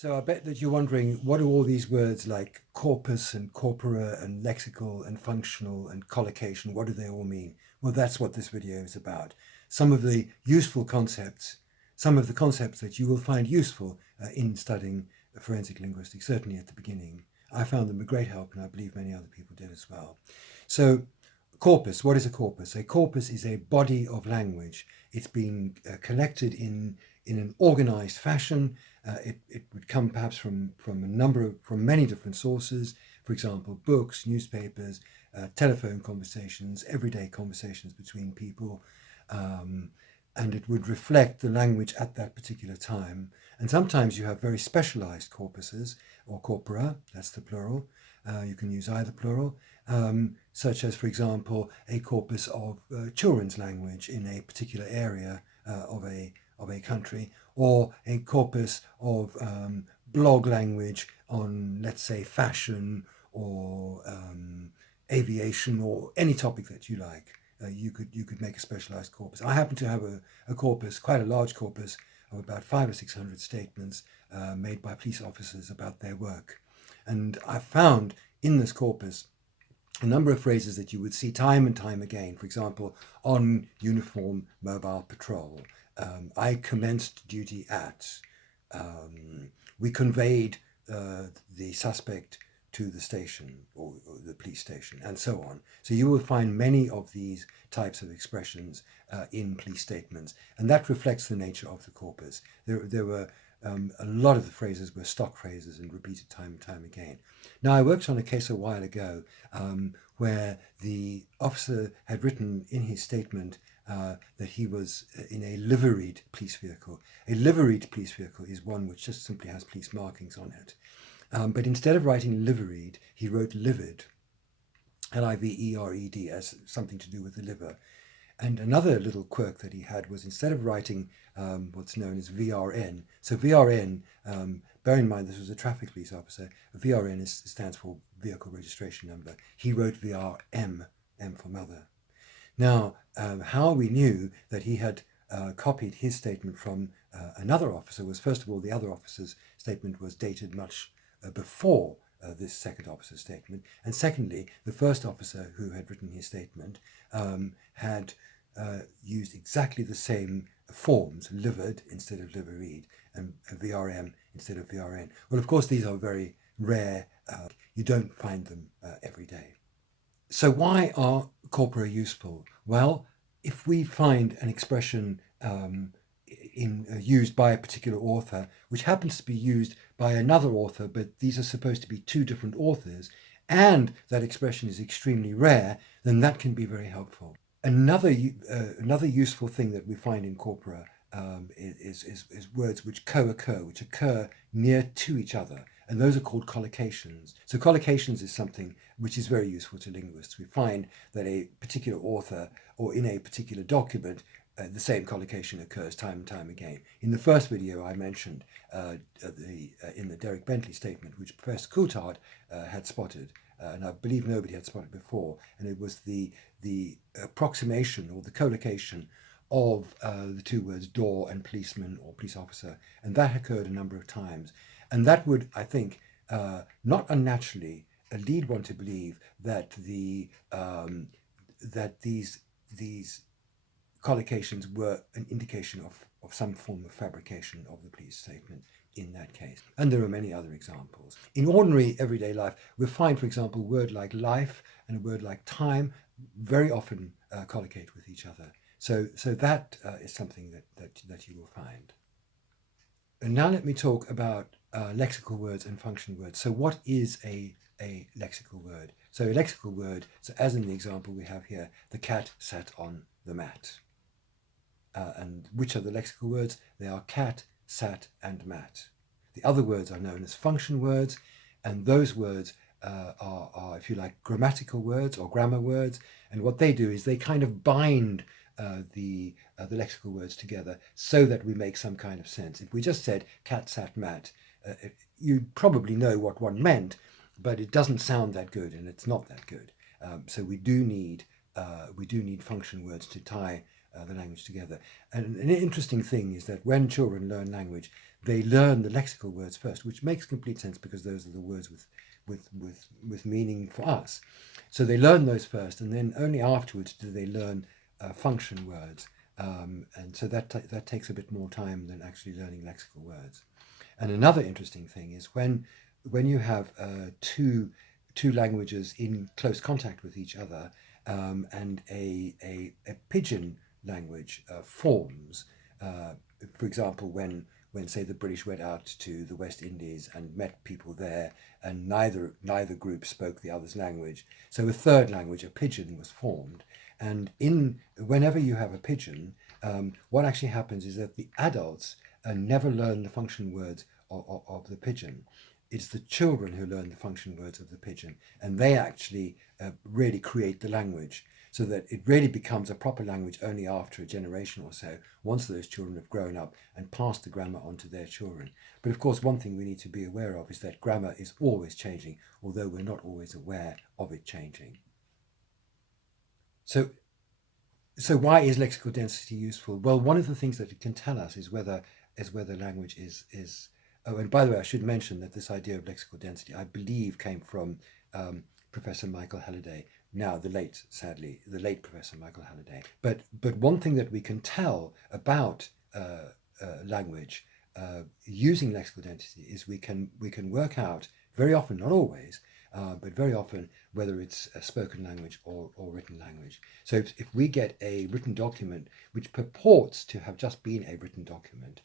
So I bet that you're wondering, what do all these words like corpus and corpora and lexical and functional and collocation, what do they all mean? Well, that's what this video is about. Some of the useful concepts, some of the concepts that you will find useful in studying forensic linguistics, certainly at the beginning. I found them a great help, and I believe many other people did as well. So corpus, what is a corpus? A corpus is a body of language. It's been collected in an organized fashion. It would come perhaps from many different sources. For example, books, newspapers, telephone conversations, everyday conversations between people, and it would reflect the language at that particular time. And sometimes you have very specialized corpuses or corpora, that's the plural. You can use either plural, such as, for example, a corpus of children's language in a particular area of a country, or a corpus of blog language on, let's say, fashion or aviation or any topic that you like. You could make a specialized corpus. I happen to have a corpus, quite a large corpus, of about 500 or 600 statements made by police officers about their work. And I found in this corpus a number of phrases that you would see time and time again. For example, on uniform mobile patrol. I commenced duty at. We conveyed the suspect to the station or the police station, and so on. So you will find many of these types of expressions in police statements, and that reflects the nature of the corpus. There were a lot of the phrases were stock phrases and repeated time and time again. Now, I worked on a case a while ago where the officer had written in his statement that he was in a liveried police vehicle. A liveried police vehicle is one which just simply has police markings on it. But instead of writing liveried, he wrote livid, Livered, as something to do with the liver. And another little quirk that he had was, instead of writing what's known as VRN, so VRN, bear in mind this was a traffic police officer, VRN stands for vehicle registration number. He wrote VRM, M for mother. Now, how we knew that he had copied his statement from another officer was, first of all, the other officer's statement was dated much before this second officer's statement. And secondly, the first officer who had written his statement had used exactly the same forms, livered instead of liveried, and VRM instead of VRN. Well, of course, these are very rare. You don't find them every day. So why are corpora useful? Well, if we find an expression used by a particular author, which happens to be used by another author, but these are supposed to be two different authors, and that expression is extremely rare, then that can be very helpful. Another useful thing that we find in corpora is words which co-occur, which occur near to each other, and those are called collocations. So collocations is something which is very useful to linguists. We find that a particular author or in a particular document the same collocation occurs time and time again. In the first video I mentioned in the Derek Bentley statement, which Professor Coulthard had spotted, and I believe nobody had spotted before, and it was the approximation or the collocation of the two words door and policeman or police officer, and that occurred a number of times. And that would, I think, not unnaturally lead one to believe that that these collocations were an indication of some form of fabrication of the police statement in that case. And there are many other examples. In ordinary everyday life, we find, for example, a word like life and a word like time very often collocate with each other. So that is something that you will find. And now let me talk about lexical words and functional words. So what is a lexical word? So a lexical word, so as in the example we have here, the cat sat on the mat. And which are the lexical words? They are cat, sat, and mat. The other words are known as function words, and those words are, if you like, grammatical words or grammar words. And what they do is they kind of bind the lexical words together so that we make some kind of sense. If we just said cat, sat, mat, you'd probably know what one meant, but it doesn't sound that good, and it's not that good. So we do need function words to tie the language together. And an interesting thing is that when children learn language, they learn the lexical words first, which makes complete sense because those are the words with meaning for us. So they learn those first, and then only afterwards do they learn function words. And so that takes a bit more time than actually learning lexical words. And another interesting thing is when you have two languages in close contact with each other, and a pidgin language forms. For example, when say the British went out to the West Indies and met people there, and neither group spoke the other's language, so a third language, a pidgin, was formed. And whenever you have a pidgin, what actually happens is that the adults never learn the function words of the pidgin. It's the children who learn the function words of the pidgin, and they actually really create the language, so that it really becomes a proper language only after a generation or so, once those children have grown up and passed the grammar on to their children. But of course, one thing we need to be aware of is that grammar is always changing, although we're not always aware of it changing. So why is lexical density useful? Well, one of the things that it can tell us is whether language is. Oh, and by the way, I should mention that this idea of lexical density, I believe, came from Professor Michael Halliday. Now, the late Professor Michael Halliday. But one thing that we can tell about language using lexical density is we can work out very often, not always, but very often, whether it's a spoken language or written language. So if we get a written document which purports to have just been a written document,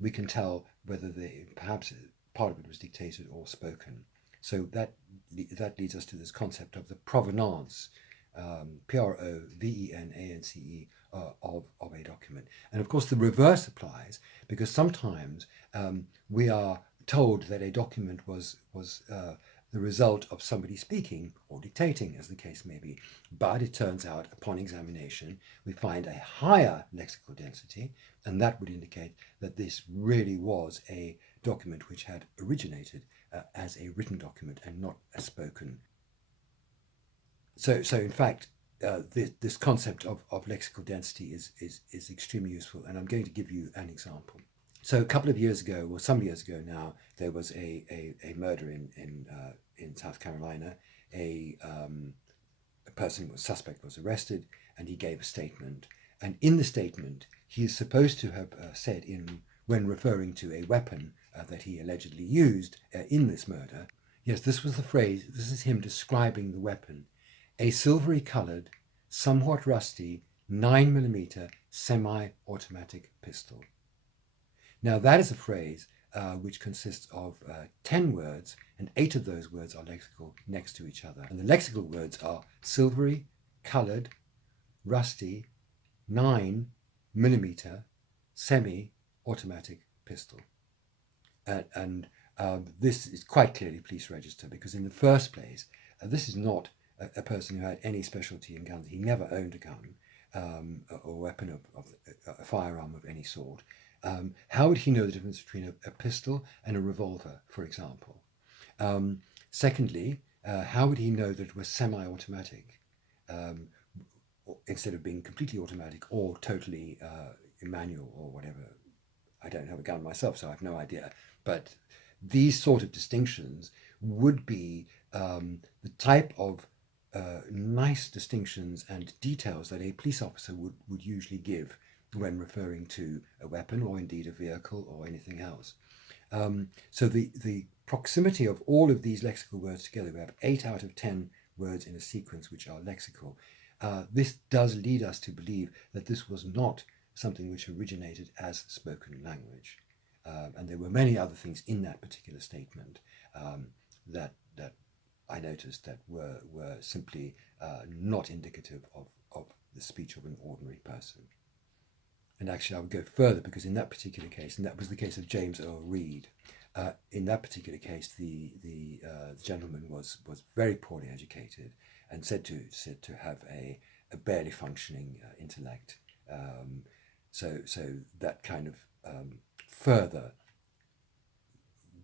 we can tell whether perhaps part of it was dictated or spoken. So that leads us to this concept of the provenance, provenance, of a document. And of course, the reverse applies, because sometimes we are told that a document was the result of somebody speaking or dictating, as the case may be. But it turns out, upon examination, we find a higher lexical density, and that would indicate that this really was a document which had originated as a written document and not a spoken. So in fact, this concept of lexical density is extremely useful, and I'm going to give you an example. So a couple of years ago, or some years ago now, there was a murder in South Carolina. A suspect was arrested, and he gave a statement. And in the statement, he is supposed to have said, when referring to a weapon that he allegedly used in this murder, yes, this was the phrase. This is him describing the weapon: a silvery-coloured, somewhat rusty 9mm semi-automatic pistol. Now, that is a phrase which consists of 10 words, and 8 of those words are lexical next to each other. And the lexical words are silvery, coloured, rusty, 9mm semi-automatic pistol. And this is quite clearly police register, because in the first place, this is not a person who had any specialty in guns. He never owned a gun or weapon of a firearm of any sort. How would he know the difference between a pistol and a revolver, for example? Secondly, how would he know that it was semi-automatic instead of being completely automatic or totally manual or whatever? I don't have a gun myself, so I have no idea. But these sort of distinctions would be the type of nice distinctions and details that a police officer would usually give when referring to a weapon or indeed a vehicle or anything else. So the proximity of all of these lexical words together, we have 8 out of 10 words in a sequence which are lexical. This does lead us to believe that this was not something which originated as spoken language. And there were many other things in that particular statement that I noticed that were simply not indicative of the speech of an ordinary person. And actually, I would go further, because in that particular case, and that was the case of James Earl Reed, in that particular case, the gentleman was very poorly educated and said to have a barely functioning intellect. So that kind of further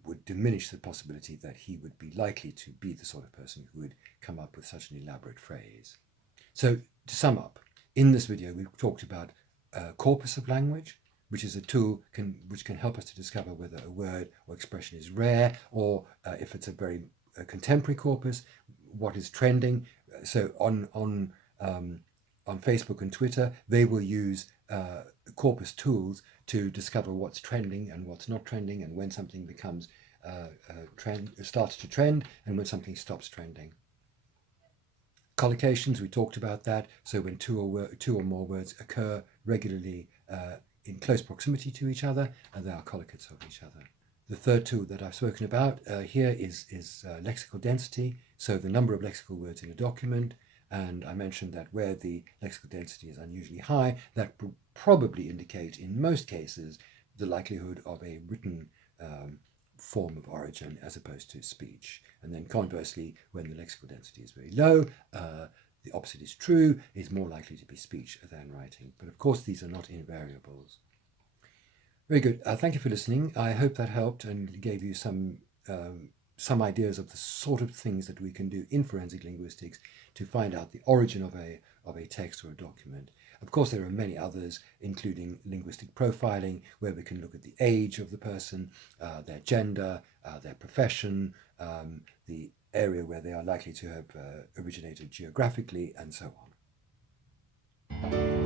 would diminish the possibility that he would be likely to be the sort of person who would come up with such an elaborate phrase. So to sum up, in this video, we've talked about corpus of language, which is a tool which can help us to discover whether a word or expression is rare, or if it's a very contemporary corpus, what is trending. So on Facebook and Twitter, they will use corpus tools to discover what's trending and what's not trending, and when something becomes starts to trend, and when something stops trending. Collocations, we talked about that. So when two or more words occur regularly in close proximity to each other, and they are collocates of each other. The third tool that I've spoken about here is lexical density, so the number of lexical words in a document. And I mentioned that where the lexical density is unusually high, that probably indicate in most cases the likelihood of a written form of origin as opposed to speech. And then conversely, when the lexical density is very low, the opposite is true, it's more likely to be speech than writing. But of course, these are not invariables. Very good. Thank you for listening. I hope that helped and gave you some ideas of the sort of things that we can do in forensic linguistics to find out the origin of a text or a document. Of course, there are many others, including linguistic profiling, where we can look at the age of the person, their gender, their profession, the area where they are likely to have originated geographically, and so on.